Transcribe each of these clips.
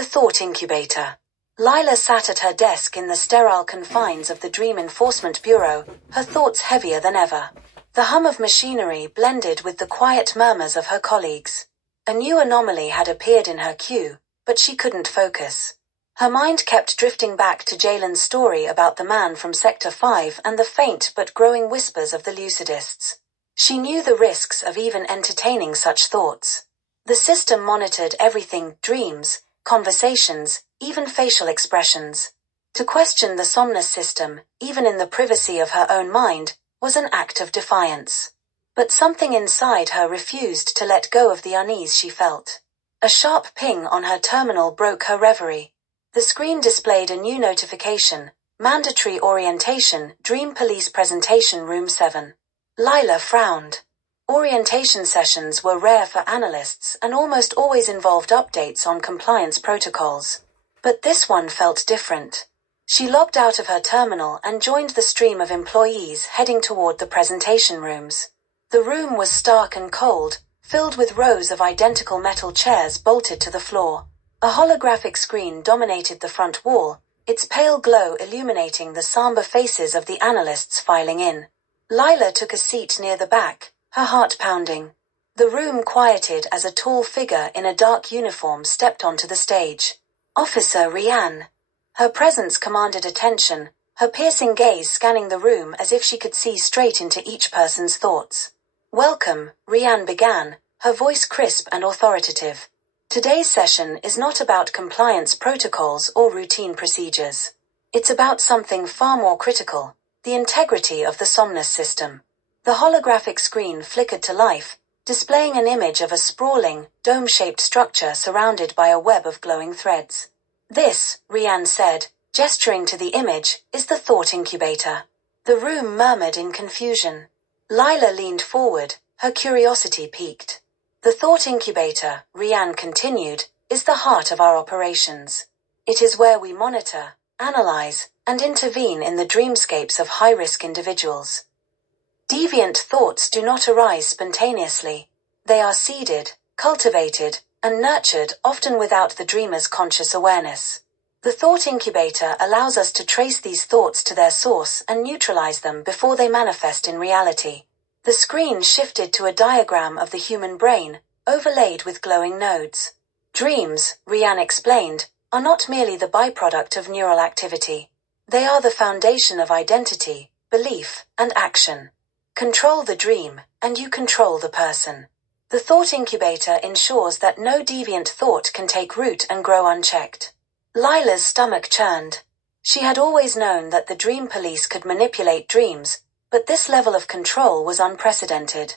The thought incubator. Lila sat at her desk in the sterile confines of the Dream Enforcement Bureau, her thoughts heavier than ever. The hum of machinery blended with the quiet murmurs of her colleagues. A new anomaly had appeared in her queue, but she couldn't focus. Her mind kept drifting back to Jalen's story about the man from Sector 5 and the faint but growing whispers of the Lucidists. She knew the risks of even entertaining such thoughts. The system monitored everything: dreams, conversations, even facial expressions. To question the Somnus system, even in the privacy of her own mind, was an act of defiance. But something inside her refused to let go of the unease she felt. A sharp ping on her terminal broke her reverie. The screen displayed a new notification: Mandatory Orientation, Dream Police Presentation Room 7. Lila frowned. Orientation sessions were rare for analysts and almost always involved updates on compliance protocols. But this one felt different. She logged out of her terminal and joined the stream of employees heading toward the presentation rooms. The room was stark and cold, filled with rows of identical metal chairs bolted to the floor. A holographic screen dominated the front wall, its pale glow illuminating the somber faces of the analysts filing in. Lila took a seat near the back, her heart pounding. The room quieted as a tall figure in a dark uniform stepped onto the stage. Officer Rianne. Her presence commanded attention, her piercing gaze scanning the room as if she could see straight into each person's thoughts. "Welcome," Rianne began, her voice crisp and authoritative. "Today's session is not about compliance protocols or routine procedures. It's about something far more critical: the integrity of the Somnus system." The holographic screen flickered to life, displaying an image of a sprawling, dome-shaped structure surrounded by a web of glowing threads. "This," Rianne said, gesturing to the image, "is the thought incubator." The room murmured in confusion. Lila leaned forward, her curiosity piqued. "The thought incubator," Rianne continued, "is the heart of our operations. It is where we monitor, analyze, and intervene in the dreamscapes of high-risk individuals. Deviant thoughts do not arise spontaneously. They are seeded, cultivated, and nurtured, often without the dreamer's conscious awareness. The thought incubator allows us to trace these thoughts to their source and neutralize them before they manifest in reality." The screen shifted to a diagram of the human brain, overlaid with glowing nodes. "Dreams," Rianne explained, "are not merely the byproduct of neural activity. They are the foundation of identity, belief, and action. Control the dream, and you control the person. The thought incubator ensures that no deviant thought can take root and grow unchecked." Lila's stomach churned. She had always known that the dream police could manipulate dreams, but this level of control was unprecedented.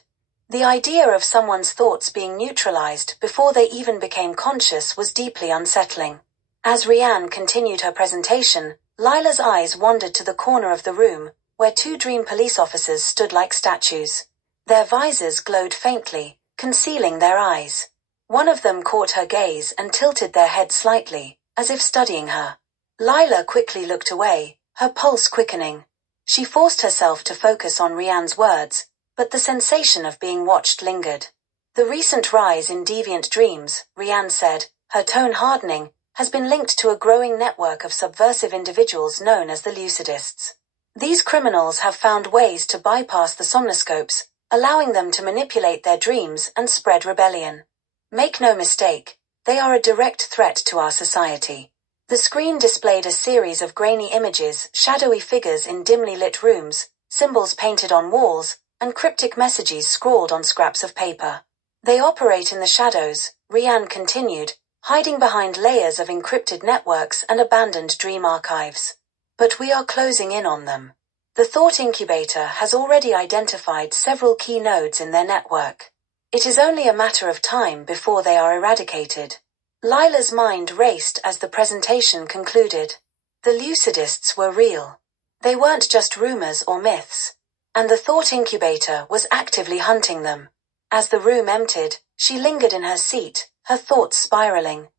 The idea of someone's thoughts being neutralized before they even became conscious was deeply unsettling. As Rianne continued her presentation, Lila's eyes wandered to the corner of the room, where two dream police officers stood like statues. Their visors glowed faintly, concealing their eyes. One of them caught her gaze and tilted their head slightly, as if studying her. Lila quickly looked away, her pulse quickening. She forced herself to focus on Rianne's words, but the sensation of being watched lingered. "The recent rise in deviant dreams," Rianne said, her tone hardening, "has been linked to a growing network of subversive individuals known as the Lucidists. These criminals have found ways to bypass the somnoscopes, allowing them to manipulate their dreams and spread rebellion. Make no mistake, they are a direct threat to our society." The screen displayed a series of grainy images, shadowy figures in dimly lit rooms, symbols painted on walls, and cryptic messages scrawled on scraps of paper. "They operate in the shadows," Rianne continued, "hiding behind layers of encrypted networks and abandoned dream archives. But we are closing in on them. The thought incubator has already identified several key nodes in their network. It is only a matter of time before they are eradicated." Lila's mind raced as the presentation concluded. The Lucidists were real. They weren't just rumors or myths. And the thought incubator was actively hunting them. As the room emptied, she lingered in her seat, her thoughts spiraling.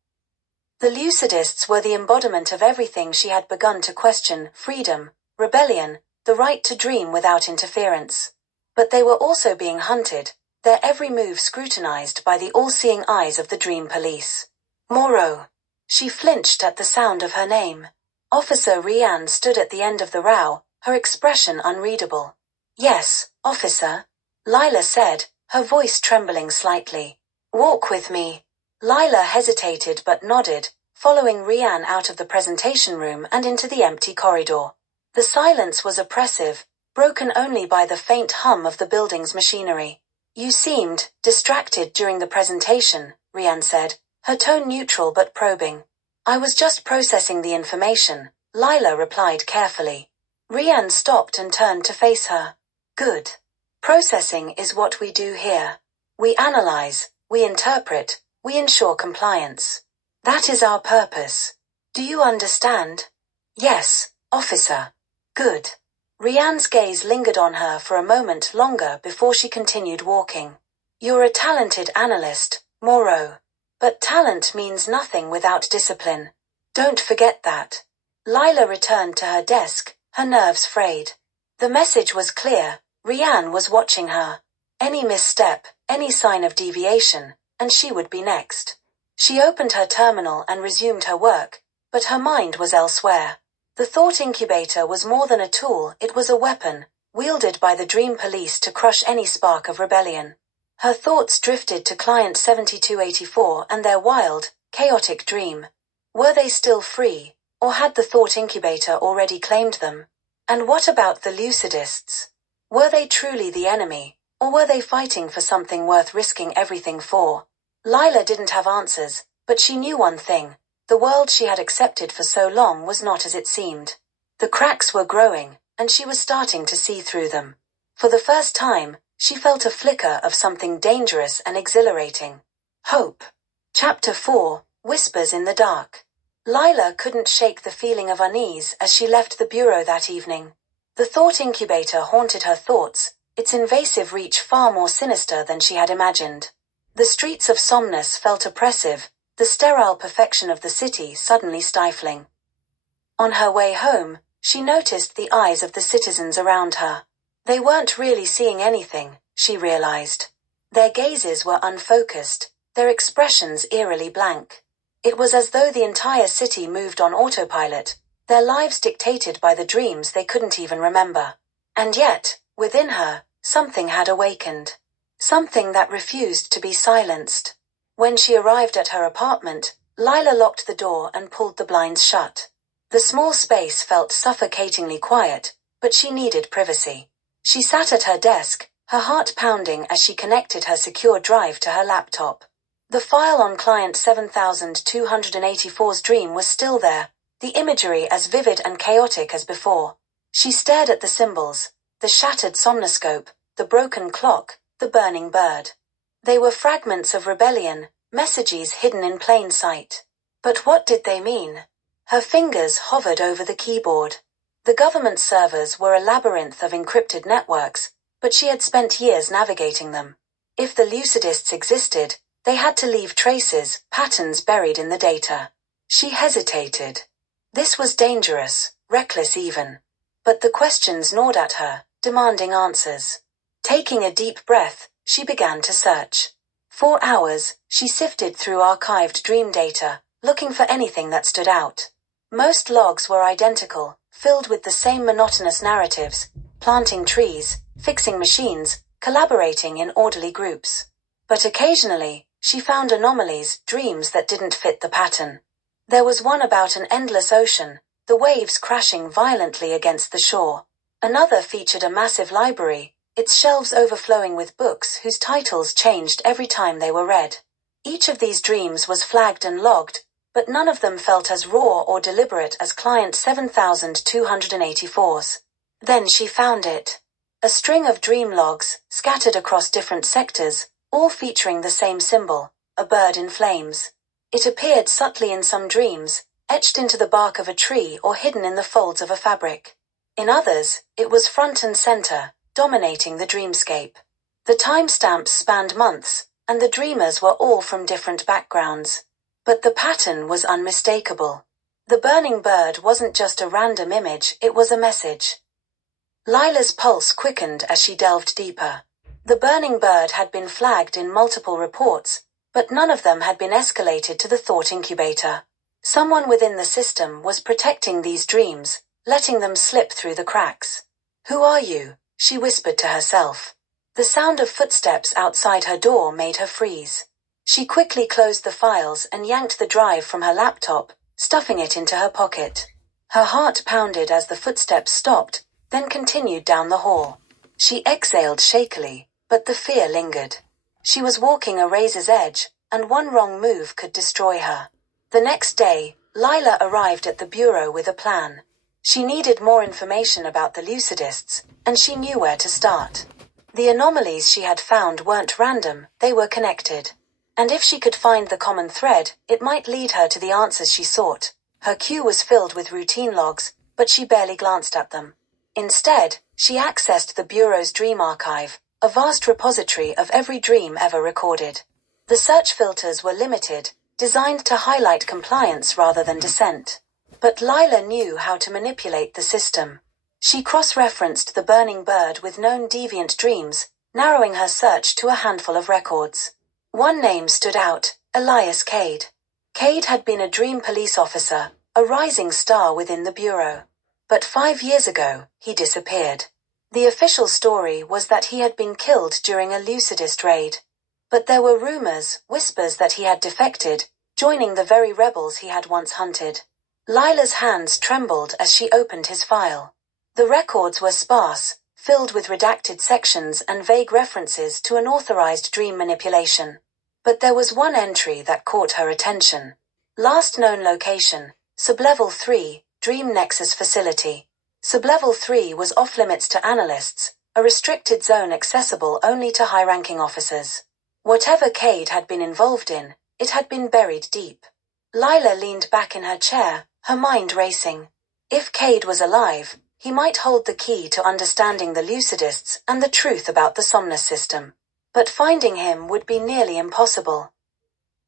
The Lucidists were the embodiment of everything she had begun to question: freedom, rebellion, the right to dream without interference. But they were also being hunted, their every move scrutinized by the all-seeing eyes of the dream police. Moreau. She flinched at the sound of her name. Officer Rian stood at the end of the row, her expression unreadable. "Yes, officer," Lila said, her voice trembling slightly. "Walk with me." Lila hesitated but nodded, following Rian out of the presentation room and into the empty corridor. The silence was oppressive, broken only by the faint hum of the building's machinery. "You seemed distracted during the presentation," Rian said, her tone neutral but probing. "I was just processing the information," Lila replied carefully. Rian stopped and turned to face her. "Good. Processing is what we do here. We analyze, we interpret, we ensure compliance. That is our purpose. Do you understand?" "Yes, officer." "Good." Rian's gaze lingered on her for a moment longer before she continued walking. "You're a talented analyst, Moreau. But talent means nothing without discipline. Don't forget that." Lila returned to her desk, her nerves frayed. The message was clear. Rian was watching her. Any misstep, any sign of deviation, and she would be next. She opened her terminal and resumed her work, but her mind was elsewhere. The thought incubator was more than a tool, it was a weapon, wielded by the Dream Police to crush any spark of rebellion. Her thoughts drifted to Client 7284 and their wild, chaotic dream. Were they still free, or had the thought incubator already claimed them? And what about the Lucidists? Were they truly the enemy, or were they fighting for something worth risking everything for? Lila didn't have answers, but she knew one thing. The world she had accepted for so long was not as it seemed. The cracks were growing, and she was starting to see through them. For the first time, she felt a flicker of something dangerous and exhilarating. Hope. Chapter 4, Whispers in the Dark. Lila couldn't shake the feeling of unease as she left the bureau that evening. The thought incubator haunted her thoughts, its invasive reach far more sinister than she had imagined. The streets of Somnus felt oppressive, the sterile perfection of the city suddenly stifling. On her way home, she noticed the eyes of the citizens around her. They weren't really seeing anything, she realized. Their gazes were unfocused, their expressions eerily blank. It was as though the entire city moved on autopilot, their lives dictated by the dreams they couldn't even remember. And yet, within her, something had awakened. Something that refused to be silenced. When she arrived at her apartment, Lila locked the door and pulled the blinds shut. The small space felt suffocatingly quiet, but she needed privacy. She sat at her desk, her heart pounding as she connected her secure drive to her laptop. The file on client 7284's dream was still there, the imagery as vivid and chaotic as before. She stared at the symbols, the shattered somnoscope, the broken clock, the burning bird. They were fragments of rebellion, messages hidden in plain sight. But what did they mean? Her fingers hovered over the keyboard. The government servers were a labyrinth of encrypted networks, but she had spent years navigating them. If the Lucidists existed, they had to leave traces, patterns buried in the data. She hesitated. This was dangerous, reckless even. But the questions gnawed at her, demanding answers. Taking a deep breath, she began to search. For hours, she sifted through archived dream data, looking for anything that stood out. Most logs were identical, filled with the same monotonous narratives: planting trees, fixing machines, collaborating in orderly groups. But occasionally, she found anomalies, dreams that didn't fit the pattern. There was one about an endless ocean, the waves crashing violently against the shore. Another featured a massive library, its shelves overflowing with books whose titles changed every time they were read. Each of these dreams was flagged and logged, but none of them felt as raw or deliberate as client 7284's. Then she found it. A string of dream logs, scattered across different sectors, all featuring the same symbol, a bird in flames. It appeared subtly in some dreams, etched into the bark of a tree or hidden in the folds of a fabric. In others, it was front and center, dominating the dreamscape. The timestamps spanned months, and the dreamers were all from different backgrounds. But the pattern was unmistakable. The burning bird wasn't just a random image, it was a message. Lila's pulse quickened as she delved deeper. The burning bird had been flagged in multiple reports, but none of them had been escalated to the thought incubator. Someone within the system was protecting these dreams, letting them slip through the cracks. "Who are you?" she whispered to herself. The sound of footsteps outside her door made her freeze. She quickly closed the files and yanked the drive from her laptop, stuffing it into her pocket. Her heart pounded as the footsteps stopped, then continued down the hall. She exhaled shakily, but the fear lingered. She was walking a razor's edge, and one wrong move could destroy her. The next day, Lila arrived at the bureau with a plan. She needed more information about the Lucidists, and she knew where to start. The anomalies she had found weren't random, they were connected. And if she could find the common thread, it might lead her to the answers she sought. Her queue was filled with routine logs, but she barely glanced at them. Instead, she accessed the Bureau's Dream Archive, a vast repository of every dream ever recorded. The search filters were limited, designed to highlight compliance rather than dissent. But Lila knew how to manipulate the system. She cross-referenced the burning bird with known deviant dreams, narrowing her search to a handful of records. One name stood out: Elias Cade. Cade had been a dream police officer, a rising star within the Bureau. But 5 years ago, he disappeared. The official story was that he had been killed during a Lucidist raid. But there were rumors, whispers that he had defected, joining the very rebels he had once hunted. Lila's hands trembled as she opened his file. The records were sparse, filled with redacted sections and vague references to unauthorized dream manipulation. But there was one entry that caught her attention. Last known location, Sublevel 3, Dream Nexus Facility. Sublevel 3 was off-limits to analysts, a restricted zone accessible only to high-ranking officers. Whatever Cade had been involved in, it had been buried deep. Lila leaned back in her chair, her mind racing. If Cade was alive, he might hold the key to understanding the Lucidists and the truth about the Somnus system. But finding him would be nearly impossible.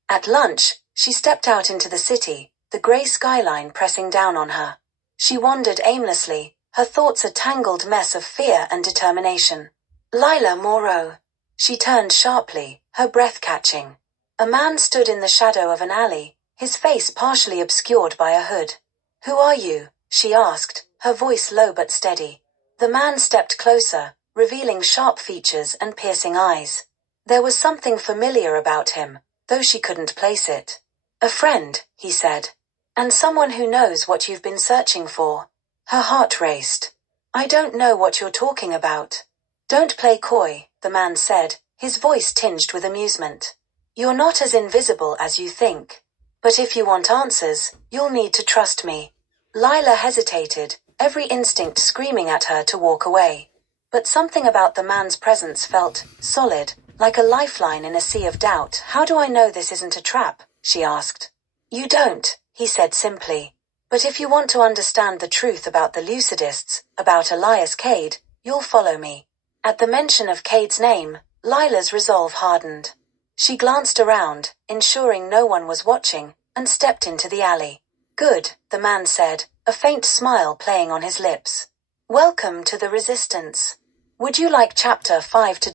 At lunch, she stepped out into the city, the grey skyline pressing down on her. She wandered aimlessly, her thoughts a tangled mess of fear and determination. Lila Moreau. She turned sharply, her breath catching. A man stood in the shadow of an alley, his face partially obscured by a hood. "Who are you?" she asked, her voice low but steady. The man stepped closer, revealing sharp features and piercing eyes. There was something familiar about him, though she couldn't place it. "A friend," he said. "And someone who knows what you've been searching for." Her heart raced. "I don't know what you're talking about." "Don't play coy," the man said, his voice tinged with amusement. "You're not as invisible as you think. But if you want answers, you'll need to trust me." Lila hesitated, every instinct screaming at her to walk away. But something about the man's presence felt solid, like a lifeline in a sea of doubt. "How do I know this isn't a trap?" she asked. "You don't," he said simply. "But if you want to understand the truth about the Lucidists, about Elias Cade, you'll follow me." At the mention of Cade's name, Lila's resolve hardened. She glanced around, ensuring no one was watching, and stepped into the alley. "Good," the man said, a faint smile playing on his lips. "Welcome to the Resistance. Would you like Chapter 5 to